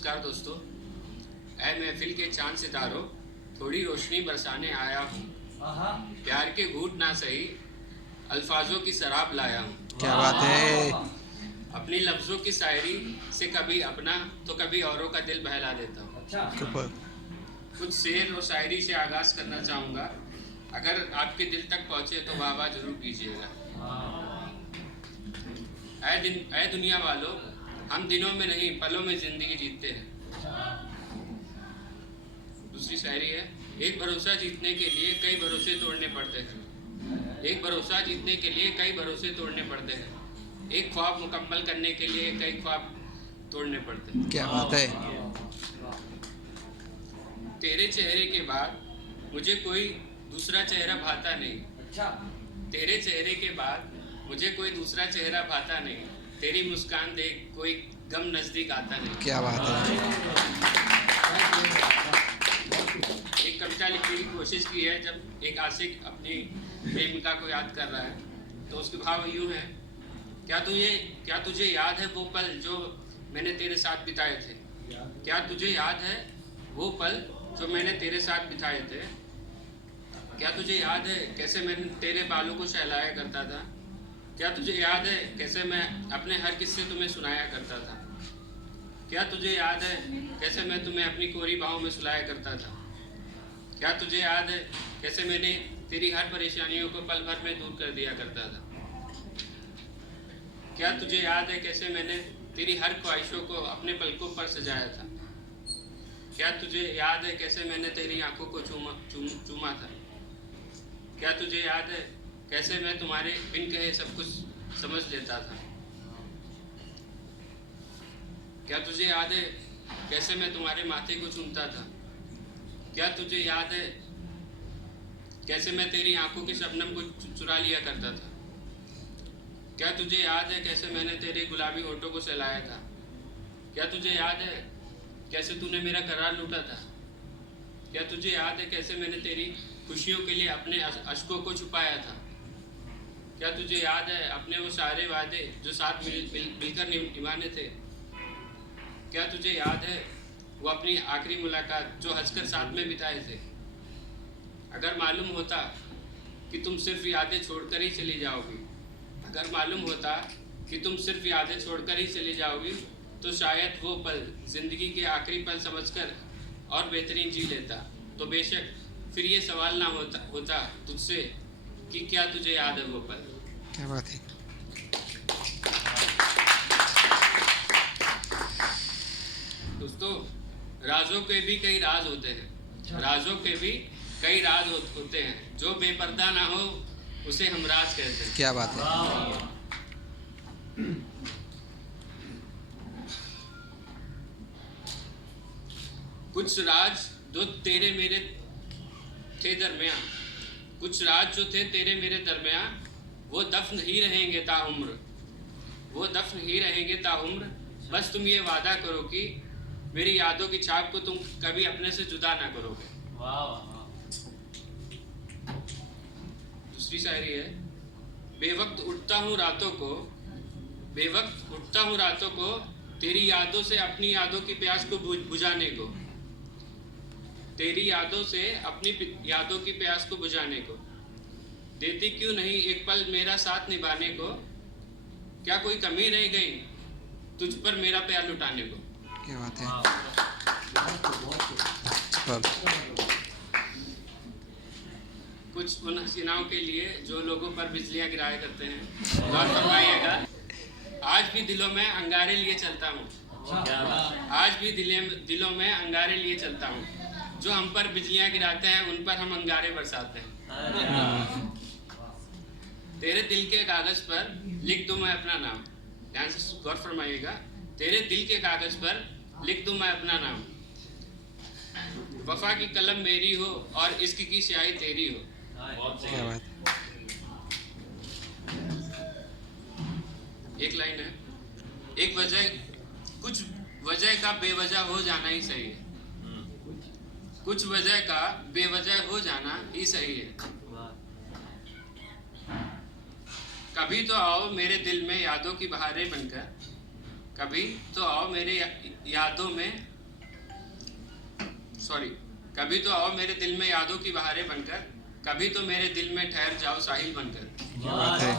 नमस्कार दोस्तों। ऐ महफिल के चांद सितारों, थोड़ी रोशनी बरसाने आया हूँ। प्यार के घूंट ना सही, अल्फाजों की शराब लाया हूँ। क्या बात है। अपनी लफ्ज़ों की शायरी से कभी अपना तो कभी औरों का दिल बहला देता हूँ। कुछ शेर और शायरी से आगाज़ करना चाहूँगा। अगर आपके दिल तक पहुँचे तो वाह वाह जरूर कीजिएगा। ऐ दुनिया वालों, हम दिनों में नहीं पलों में ज़िंदगी जीते हैं। दूसरी शायरी है, एक भरोसा जीतने के लिए कई भरोसे तोड़ने पड़ते हैं। एक भरोसा जीतने के लिए कई भरोसे तोड़ने पड़ते हैं। एक ख्वाब मुकम्मल करने के लिए कई ख्वाब तोड़ने पड़ते हैं। क्या बात है। तेरे चेहरे के बाद मुझे कोई दूसरा चेहरा भाता नहीं। तेरे चेहरे के बाद मुझे कोई दूसरा चेहरा भाता नहीं। तेरी मुस्कान देख कोई गम नज़दीक आता नहीं। क्या बात है। एक कविता लिखने की कोशिश की है। जब एक आशिक अपनी प्रेमिका को याद कर रहा है तो उसके भाव यूँ है, क्या तुझे याद है वो पल जो मैंने तेरे साथ बिताए थे। क्या तुझे याद है वो पल जो मैंने तेरे साथ बिताए थे। क्या तुझे याद है कैसे मैं तेरे बालों को सहलाया करता था। क्या तुझे याद है कैसे मैं अपने हर किस्से तुम्हें सुनाया करता था। क्या तुझे याद है कैसे मैं तुम्हें अपनी कोरी बाहों में सुलाया करता था। क्या तुझे याद है कैसे मैंने तेरी हर परेशानियों को पल भर में दूर कर दिया करता था। क्या तुझे याद है कैसे मैंने तेरी हर ख्वाहिशों को अपने पलकों पर सजाया था। क्या तुझे याद है कैसे मैंने तेरी आंखों को चूमा था। क्या तुझे याद है कैसे मैं तुम्हारे बिन कहे सब कुछ समझ लेता था। क्या तुझे याद है कैसे मैं तुम्हारे माथे को चूमता था। क्या तुझे याद है कैसे मैं तेरी आंखों के शबनम को चुरा लिया करता था। क्या तुझे याद है कैसे मैंने तेरे गुलाबी होठों को सहलाया था। क्या तुझे याद है कैसे तूने मेरा करार लूटा था। क्या तुझे याद है कैसे मैंने तेरी खुशियों के लिए अपने अश्कों को छुपाया था। क्या तुझे याद है अपने वो सारे वादे जो साथ मिलकर निभाने थे। क्या तुझे याद है वो अपनी आखिरी मुलाकात जो हंसकर साथ में बिताए थे। अगर मालूम होता कि तुम सिर्फ यादें छोड़कर ही चली जाओगी, अगर मालूम होता कि तुम सिर्फ यादें छोड़कर ही चली जाओगी तो शायद वो पल ज़िंदगी के आखिरी पल समझकर और बेहतरीन जी लेता। तो बेशक फिर ये सवाल ना होता तुझसे कि क्या तुझे याद है वो पल। क्या बात है। दोस्तों, राजों के भी कई राज होते हैं। राजों के भी कई राज होते हैं। जो बेपर्दा ना हो उसे हम राज कहते हैं। क्या बात है। कुछ राज जो तेरे मेरे थे दरमियाँ, कुछ राज जो थे तेरे मेरे दरमियाँ, वो दफन ही रहेंगे ताउम्र। वो दफन ही रहेंगे ताउम्र। बस तुम ये वादा करो कि मेरी यादों की छाप को तुम कभी अपने से जुदा ना करोगे। दूसरी शायरी है, बेवक्त उठता हूँ रातों को, बेवक्त उठता हूँ रातों को तेरी यादों से अपनी यादों की प्यास को बुझाने को। तेरी यादों से अपनी यादों की प्यास को बुझाने को। देती क्यों नहीं एक पल मेरा साथ निभाने को। क्या कोई कमी रह गई तुझ पर मेरा प्यार लुटाने को। क्या बात है। कुछ उन हसीनाओं के लिए जो लोगों पर बिजलियां गिराया करते हैं, गौर फरमाइएगा। आज भी दिलों में अंगारे लिए चलता हूँ। आज भी दिलों में अंगारे लिए चलता हूँ। जो हम पर बिजलियां गिराते हैं उन पर हम अंगारे बरसाते हैं। तेरे दिल के कागज पर लिख दूं मैं अपना नाम। ध्यान से गौर फरमाइएगा। तेरे दिल के कागज पर लिख दूं मैं अपना नाम। वफा की कलम मेरी हो और इश्क की स्याही तेरी हो। क्या बात। एक लाइन है, एक वजह कुछ वजह का बेवजह हो जाना ही सही है। कुछ वजह का बेवजह हो जाना ही सही है। कभी तो आओ मेरे दिल में यादों की बहारें बनकर, कभी तो आओ मेरे यादों में कभी तो आओ मेरे दिल में यादों की बहारें बनकर, कभी तो मेरे दिल में ठहर जाओ साहिल बनकर। क्या बात है।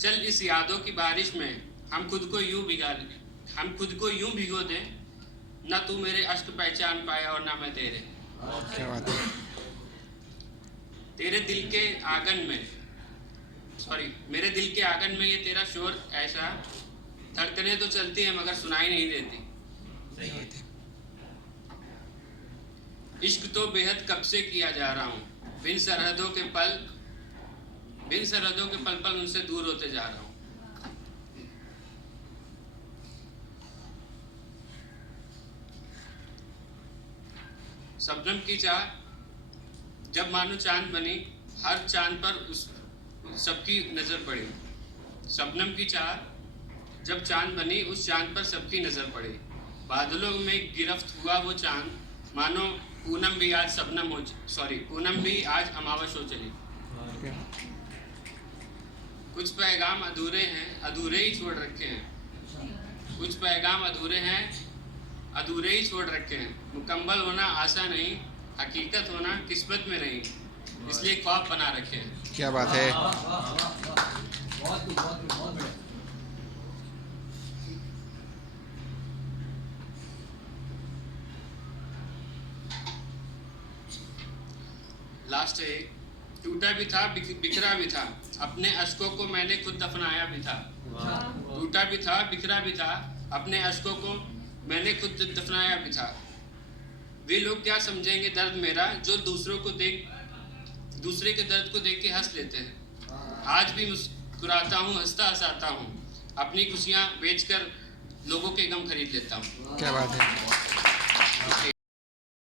चल इस यादों की बारिश में हम खुद को यूं भिगो दें, ना तू मेरे अश्क पहचान पाया और ना मैं तेरे। क्या बात है। तेरे दिल के आंगन में मेरे दिल के आंगन में ये तेरा शोर ऐसा, धड़कनें तो चलती हैं मगर सुनाई नहीं देती। क्या बात है। इश्क तो बेहद कब से किया जा रहा हूँ, बिन सरहदों के पल पल उनसे दूर होते जा रहा हूँ। शबनम की चाह जब मानो चांद बनी, हर चांद पर उस सबकी नजर पड़ी। शबनम की चाह जब चांद बनी, उस चांद पर सबकी नजर पड़ी। बादलों में गिरफ्त हुआ वो चांद, मानो पूनम भी आज अमावस हो चली। कुछ पैगाम अधूरे हैं, अधूरे ही छोड़ रखे हैं। कुछ पैगाम अधूरे ही छोड़ रखे हैं। मुकम्मल होना आशा नहीं, हकीकत होना किस्मत में नहीं, इसलिए ख्वाब बना रखे हैं। क्या बात है। लास्ट है, टूटा भी था बिखरा भी था, अपने अश्कों को मैंने खुद दफनाया भी था। टूटा भी था बिखरा भी था, अपने अश्कों को मैंने खुद दफनाया भी था। वे लोग क्या समझेंगे दर्द मेरा, जो दूसरे के दर्द को देख के हंस लेते हैं। आज भी मुस्कुराता हूँ, हंसता हूँ, अपनी खुशियाँ बेचकर लोगों के गम खरीद लेता हूँ। क्या बात है।